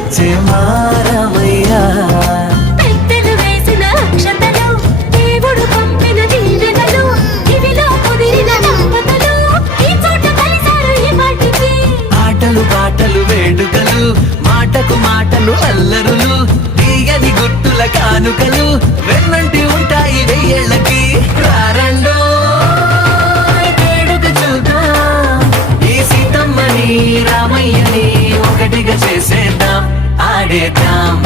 వచ్చే మా రామయ్య. పెద్దలు వేసిన అక్షతలు, దేవుడు పంపిన దీవెనలు, ఇవిలో కుదిరిన దంపతులు ఈ చోట కలిసారు ఈ పాటికి. ఆటలు పాటలు వేడుకలు, మాటకు మాటలు అల్లరులు, తీయని గుర్తుల కానుకలు వెన్నంటి ఉంటాయి వెయ్యేళ్ళకి. రారండో వేడుక చూద్దాం, ఈ సీతమ్మని రామయ్యని ఒకటిగా చేసేద్దాం, ఆడేద్దాం.